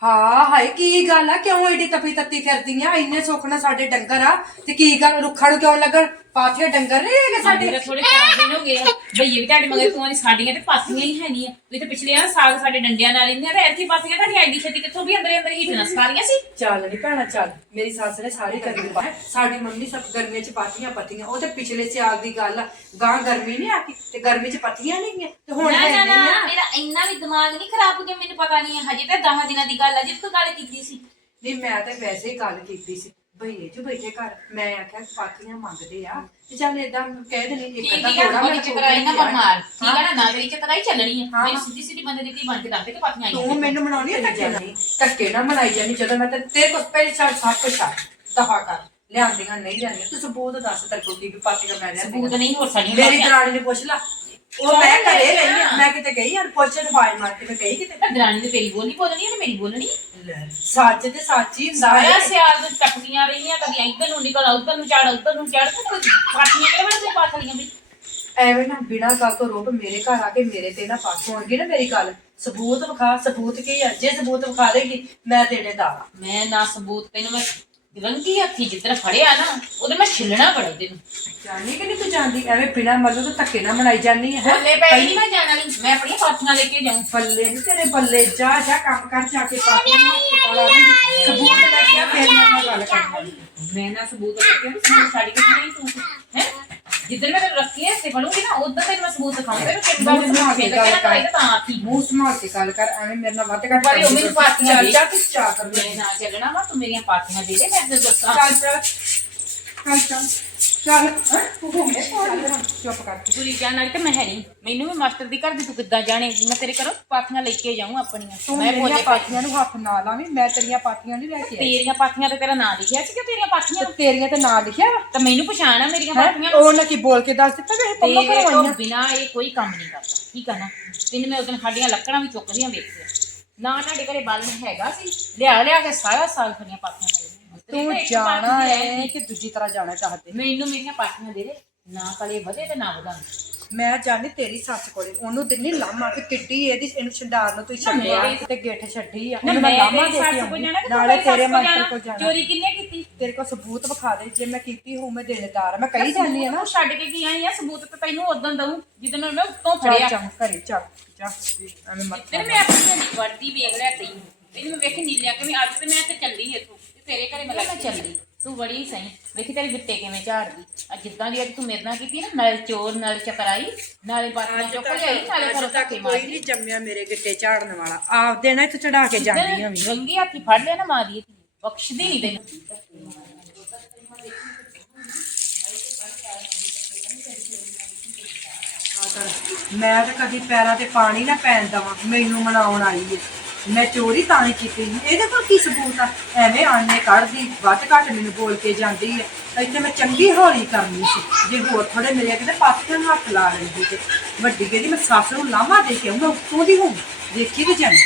ਹਾਂ ਹਾਏ ਕੀ ਗੱਲ ਆ ਕਿਉਂ ਏਡੀ ਤਪੀ ਤੱਤੀ ਫਿਰਦੀਆਂ ਇੰਨੇ ਸੁੱਖ ਨਾਲ ਸਾਡੇ ਡੰਗਰ ਆ ਤੇ ਕੀ ਗੱਲ ਰੁੱਖਾਂ ਨੂੰ ਕਿਉਂ ਲੱਗਣ ਪਾਥੀਆਂ ਡੰਗਰ ਨਹੀਂ ਹੈਗੇ ਸਾਡੇ? ਸਾਡੇ ਥੋੜੇ ਚਾਰ ਦਿਨ ਹੋ ਗਏ ਆ। ਭਈਏ ਵੀ ਤੁਹਾਡੇ ਮਗਰ ਤੂੰ ਸਾਡੀਆਂ ਤੇ ਪਾਥੀਆਂ ਹੀ ਹੈ ਨਹੀਂ ਤੁਸੀਂ ਤੇ ਪਿਛਲੇ ਆ ਸਾਗ ਸਾਡੇ ਡੰਡਿਆਂ ਨਾਲ ਰਹਿੰਦੇ ਆ ਤੇ ਇੱਥੇ ਪਾਥੀਆਂ ਤੁਹਾਡੀ ਆਈਡੀ ਛੇਤੀ ਕਿੱਥੋਂ ਵੀ ਅੰਦਰੇ ਅੰਦਰ ਹੀਟਣਾ ਸਾਰੀਆਂ ਸੀ? ਚੱਲ ਨਹੀਂ ਭੈਣਾ ਚੱਲ। ਮੇਰੀ ਸੱਸ ਨੇ ਸਾਰੀ ਗਰਮੀ ਪਾ ਸਾਡੀ ਮੰਮੀ ਸਭ ਗਰਮੀਆਂ ਚ ਪਾਥੀਆਂ ਪੱਤੀਆਂ ਉਹ ਤੇ ਪਿਛਲੇ ਸਿਆਲ ਦੀ ਗੱਲ ਆ। ਗਾਂ ਗਰਮੀ ਨਹੀਂ ਆ ਕੇ ਤੇ ਗਰਮੀ ਚ ਪੱਤੀਆਂ ਨਹੀਂ ਗਈਆਂ ਤੇ ਹੁਣ ਨਾ ਹੈ ਨਾ ਨਹੀਂ ਆ। ਮੇਰਾ ਇੰਨਾ ਵੀ ਦਿਮਾਗ ਨਹੀਂ ਖਰਾਬ ਹੋ ਗਿਆ ਮੈਨੂੰ ਪਤਾ ਨਹੀਂ ਹੈ ਹਜੇ ਤਾਂ 10 ਦਿਨਾਂ ਦੀ ਗੱਲ ਆ ਜਿੱਤ ਗੱਲ ਕੀਤੀ ਸੀ। ਨਹੀਂ ਮੈਂ ਤੇ ਵੈਸੇ ਹੀ ਗੱਲ ਕੀਤੀ ਸੀ। ਭਈਏ ਚ ਬੈਠੇ ਘਰ ਮੈਂ ਆਖਿਆ ਪਾਥੀਆਂ ਮੰਗਦੇ ਆ ਤੇ ਚੱਲ ਏਦਾਂ ਕਹਿ ਦੇਣੀ ਇੱਕ ਠੀਕ ਅੱਧਾ ਹੈ ਥੋੜਾ ਬੜੀ ਚਤਰਾਈ ਨਾ ਬਰਮਾਰ ਠੀਕ ਹਾਂ। ਹੈ। ਨਾ ਨਾ ਤੇਰੀ ਚਤਰਾਈ ਚੱਲਣੀ ਹੈ ਹਾਂ। ਮੇਰੀ ਸਿੱਧੀ ਸਿੱਧੀ ਬੰਦੇ ਦੀ ਧੀ ਬਣ ਕੇ ਦੱਸ ਦੇ ਕਿ ਪਾਥੀਆਂ ਆਈਆਂ ਤੂੰ ਮੈਨੂੰ ਮਨਾਉਣੀ ਹੈ ਧੱਕੇ ਨਾਲ? ਧੱਕੇ ਨਾਲ ਮਨਾਈ ਜਾਨੀ ਜਦੋਂ ਮੈਂ ਤੇ ਤੇਰੇ ਕੋਲ ਪਹਿਲੇ ਸਾਲ ਸਭ ਕੁਛ ਆ ਦਫਾ ਕਰ। ਲਿਆਂਦੀਆਂ ਨਹੀਂ ਲਿਆਂਦੀਆਂ ਤੂੰ ਸਬੂਤ ਦੱਸ ਤੇਰੇ ਕੋਲ ਕੀ ਪਾਤੀਆਂ ਮੈਂ ਲਿਆਂਦੀਆਂ। ਸਬੂਤ ਨਹੀਂ ਹੋ ਸਕਦੀ ਮੇਰੀ ਦਰਾਣੀ ਨੇ ਪੁੱਛ ਲਾ। ਉਹ ਮੈਂ ਘਰੇ ਰਹੀ ਆ ਮੈਂ ਕਿਤੇ ਗਈ ਯਾਰ ਪੁੱਛ ਦਵਾਈ ਮਾਰ ਕੇ ਮੈਂ ਗਈ ਕਿਤੇ। ਦਰਾਣੀ ਤੇ ਤੇਰੀ ਬੋਲੀ ਬੋਲਣੀ ਹੈ ਤੇ ਮੇਰੀ ਬੋਲਣੀ? ਲੈ, ਸੱਚ ਤੇ ਸੱਚ ਹੀ ਹੁੰਦਾ ਸਾਰਾ ਹੈ। ਸਿਆਲ ਦੇ ਟੱਪਦੀਆਂ ਰਹੀਆਂ ਕਦੀ ਇੱਧਰ ਨੂੰ ਨਿਕਲ ਉੱਧਰ ਨੂੰ ਚੜ ਉੱਧਰ ਨੂੰ ਚੜ ਤੇ ਪਾਥੀਆਂ ਕਿਹੜੇ ਵੇਲੇ ਪਾਥੀਆਂ ਵੀ? ਐਵੇਂ ਨਾ ਬਿਨਾਂ ਗੱਲ ਤੋਂ ਰੋਪ ਮੇਰੇ ਘਰ ਆ ਕੇ ਮੇਰੇ ਤੇ ਨਾ ਪਾਸ ਹੋਣਗੇ ਨਾ ਮੇਰੀ ਗੱਲ। ਸਬੂਤ ਵਿਖਾ ਸਬੂਤ ਕੀ ਆ? ਜੇ ਸਬੂਤ ਵਿਖਾ ਦੇਗੀ ਮੈਂ ਤੇਰੇ ਦਾ ਮੈਂ ਨਾ ਸਬੂਤ ਤੈਨੂੰ ਮੈਂ ਰੰਗੀ ਹੱਥੀ ਜਿੱਦਣ ਫੜਿਆ ਨਾ ਉਹਦੇ ਮੈਂ ਛਿੱਲਣਾ ਬੜਾ ਤੈਨੂੰ ਜਾਣੀ ਕਿ ਨਹੀਂ ਤੂੰ ਜਾਂਦੀ? ਐਵੇਂ ਬਿਨਾਂ ਮਤਲਬ ਤੋਂ ਧੱਕੇ ਨਾਲ ਮਨਾਈ ਜਾਨੀ ਹੈ? ਬੱਲੇ ਪੈ ਨਹੀਂ ਮੈਂ ਜਾਣਾ ਨਹੀਂ ਮੈਂ ਆਪਣੀਆਂ ਪਾਥੀਆਂ ਲੈ ਕੇ ਜਾਊਂ। ਬੱਲੇ ਨਹੀਂ ਤੇਰੇ ਬੱਲੇ ਜਾ ਜਾ ਕੰਮ ਕਰ ਜਾ ਕੇ ਪਾਪੀ ਨੂੰ ਹਸਪਤਾਲ ਆ ਜੀ ਸਬੂਤ ਲੈ ਕੇ ਆ ਫਿਰ ਮੇਰੇ ਨਾਲ ਗੱਲ ਕਰਾਂਗੇ ਮੈਂ ਨਾ ਸਬੂਤ ਰੱਖਿਆ ਵੀ ਮੈਨੂੰ ਸਾੜੀ ਕਿੱਥੇ ਨਹੀਂ ਤੂੰ? ਹੈ? ਜਿੱਦਣ ਮੈਂ ਤੈਨੂੰ ਰੱਖੀ ਐ ਤੇ ਬਣੂਗੀ ਨਾ ਉਦੋਂ ਤੈਨੂੰ ਮੈਂ ਸਬੂਤ ਦਿਖਾਉਂਗਾ ਤੈਨੂੰ ਕਿੰਨਾ ਕੇ ਗੱਲ ਕਰ। ਤਾਂ ਤਾਂ ਆਖੀ ਮੂੰਹ ਸੰਭਾਲ ਕੇ ਗੱਲ ਕਰ ਐਵੇਂ ਮੇਰੇ ਨਾਲ ਵੱਧ ਘੱਟ ਪਰ ਉਹ ਮੈਨੂੰ ਪਾਥੀਆਂ ਦੇ। ਜਾ ਤੂੰ ਚਾਹ ਕਰ ਲੈ। ਮੈਂ ਨਾ ਚੱਲਣਾ ਵਾ ਤੂੰ ਮੇਰੀਆਂ ਪਾਥੀਆਂ ਦੇ ਦੇ ਮੈਂ ਤੈਨੂੰ ਦੱਸਾਂ ਚੱਲ ਚੱਲ ਚੱਲ ਚੱਲ ਚੱਲ ਹੈਂ? ਤੂੰ ਹੋ ਗਿਆ ਚੱਲ ਚੁੱਪ ਕਰ ਪੂਰੀ ਜਾਣ ਵਾਲੀ ਤੇ ਮੈਂ ਹੈ ਨਹੀਂ। ਮੈਨੂੰ ਵੀ ਮਾਸਟਰ ਦੀ ਘਰ ਦੀ ਤੂੰ ਕਿੱਦਾਂ ਜਾਣੇ ਮੈਂ ਤੇਰੇ ਘਰੋਂ ਪਾਥੀਆਂ ਲੈ ਕੇ ਜਾਊਂ ਆਪਣੀਆਂ। ਤੂੰ ਮੈਂ ਮੇਰੀਆਂ ਬੋਲੇ ਪਾਥੀਆਂ ਨੂੰ ਹੱਥ ਨਾ ਲਾਵੀਂ ਮੈਂ ਤੇਰੀਆਂ ਪਾਥੀਆਂ ਨਹੀਂ ਲੈ ਕੇ ਆਈ। ਤੇਰੀਆਂ ਪਾਥੀਆਂ ਤੇ ਤੇਰਾ ਨਾਂ ਲਿਖਿਆ ਤੇਰੀਆਂ ਪਾਥੀਆਂ। ਤੇ ਤੇਰੀਆਂ ਤੇ ਨਾਂ ਲਿਖਿਆ ਵਾ? ਤਾਂ ਮੈਨੂੰ ਪਛਾਣ ਆ ਮੇਰੀਆਂ ਹੈਂ? ਪਾਥੀਆਂ ਉਹ ਨਾ ਕੀ ਬੋਲ ਕੇ ਦੱਸ ਦਿੱਤਾ ਵੀ ਇਹ ਪੰਮਾ ਤੇਰੇ ਤੋਂ ਕਰਵਾਈਆਂ। ਬਿਨਾ ਇਹ ਕੋਈ ਕੰਮ ਨਹੀਂ ਕਰਦਾ। ਠੀਕ ਆ ਨਾ? ਤੈਨੂੰ ਮੈਂ ਉਦੋਂ ਸਾਡੀਆਂ ਲੱਕੜਾਂ ਵੀ ਚੁੱਕਦੀਆਂ ਵੇਖਿਆ। ਨਾ ਸਾਡੇ ਘਰੇ ਬਾਲਣ ਹੈਗਾ ਸੀ। ਲਿਆ ਲਿਆ ਕੇ ਸਾਰਾ ਸਾਲ ਖੜੀਆਂ ਪਾਥੀਆਂ ਨਾਲ। ਤੂੰ ਜਾਣਾ ਹੈ ਕਿ ਦੂਜੀ ਤਰ੍ਹਾਂ ਜਾਣਾ ਚਾਹਤੇ? ਮੈਨੂੰ ਮੇਰੀਆਂ ਪਾਥੀਆਂ ਦੇ ਦੇ ਨਾ ਕਲੇ ਵਧੇ ਤੇ ਨਾ ਵਧਾਂ ਮੈਂ ਜਾਣੀ ਤੇਰੀ ਸੱਸ ਕੋਲੇ ਉਹਨੂੰ ਦਿੰਨੀ ਲਾਮਾ ਕਿ ਕਿੱਡੀ ਇਹਦੀ ਇਹਨੂੰ ਛੰਡਾਰ ਨੂੰ ਤੂੰ ਛੱਡਿਆ ਤੇ ਗਿੱਠ ਛੱਡੀ ਆ। ਉਹਨੂੰ ਮੈਂ ਲਾਮਾ ਦੇ ਕੇ ਨਾਲੇ ਤੇਰੀ ਮਾਸਟਰ ਕੋਲ ਜਾਣਾ। ਚੋਰੀ ਕਿੰਨੇ ਕੀਤੀ? ਤੇਰੇ ਕੋਲ ਸਬੂਤ ਵਿਖਾ ਦੇ ਜੇ ਮੈਂ ਕੀਤੀ ਹੋਊ ਮੈਂ ਦੇਣੇਦਾਰ। ਮੈਂ ਕਹੀ ਜਾਂਦੀ ਆ ਨਾ। ਛੱਡ ਕੇ ਕੀ ਆਈ ਆ? ਸਬੂਤ ਤੇ ਤੈਨੂੰ ਉਦੋਂ ਦਊਂ ਜਿੱਦਣ ਮੈਂ ਉੱਤੋਂ ਫੜਿਆ। ਚੱਲ ਘਰੇ ਚੱਲ ਜਾ। ਐਵੇਂ ਮਤ ਮੈਂ ਆਪਣੀ ਵਰਦੀ ਵੇਖ ਲਿਆ ਤੈਨੂੰ। ਮੈਂ ਵੇਖੀ ਨੀਲਿਆ ਕਿ ਅੱਜ ਤੇ ਮੈਂ ਤੇ ਚੱਲੀ ਇੱਥੋਂ। ਤੇਰੇ ਘਰੇ ਮੈਂ ਲੱਗ ਚੱਲੀ? ਤੂੰ ਬੜੀ ਸਹੀ। ਵੇਖੀ ਤੇਰੇ ਗਿੱਟੇ ਕਿਵੇਂ ਝਾੜਦੀ। ਆ ਜਿੱਦਾਂ ਦੀ ਅੱਜ ਤੂੰ ਮੇਰੇ ਨਾਲ ਕੀਤੀ ਨਾ ਨਾਲ ਚੋਰ ਨਾਲ ਚਕਰਾਈ ਨਾਲੇ ਬਾਤਾਂ ਚੁੱਕ ਲਿਆਈ ਨਾਲੇ ਘਰੋਂ ਧੱਕੇ ਕੋਈ ਮਾਰੀ ਨਹੀਂ ਜੰਮਿਆ ਮੇਰੇ ਗਿੱਟੇ ਝਾੜਨ ਵਾਲਾ। ਆਪ ਦੇਣਾ ਇੱਥੇ ਚੜਾ ਕੇ ਜਾਂਦੀ ਆ ਵੀ। ਰੰਗੀ ਹੱਥੀ ਫੜ ਲਿਆ ਨਾ ਮਾਰੀ ਬਖਸ਼ਦੀ ਨਹੀਂ ਤੈਨੂੰ। ਮੈਂ ਤਾਂ ਕਦੀ ਪੈਰਾਂ ਤੇ ਪਾਣੀ ਨਾ ਪੈਣ ਦਵਾਂ। ਮੈਨੂੰ ਮਨਾਉਣ ਆਈ ਏ। ਮੈਂ ਚੋਰੀ ਤਾਂ ਹੀ ਕੀਤੀ। ਸੀ। ਇਹਦੇ ਕੋਲ ਕੀ ਸਬੂਤ ਆ? ਐਵੇਂ ਆਣੇ ਕੱਢਦੀ ਵੱਧ ਘੱਟ ਮੈਨੂੰ ਬੋਲ ਕੇ ਜਾਂਦੀ ਹੈ ਇੱਥੇ ਮੈਂ ਚੰਗੀ ਹੌਲੀ ਕਰਨੀ ਸੀ। ਜੇ ਹੋਰ ਥੋੜੇ ਮਿਲਿਆ ਕਿਤੇ ਪਾਥੀਆਂ ਨੂੰ ਹੱਥ ਲਾ ਲੈਂਦੀ ਤੇ। ਵੱਡੀ ਕਹਿੰਦੀ ਮੈਂ ਸੱਸ ਨੂੰ ਲਾਮਾ ਦੇ ਕੇ ਆਊਂ, ਮੈਂ ਉੱਤੋਂ ਦੀ ਹੂੰ ਦੇਖੀ ਤੇ ਜਾਣੀ।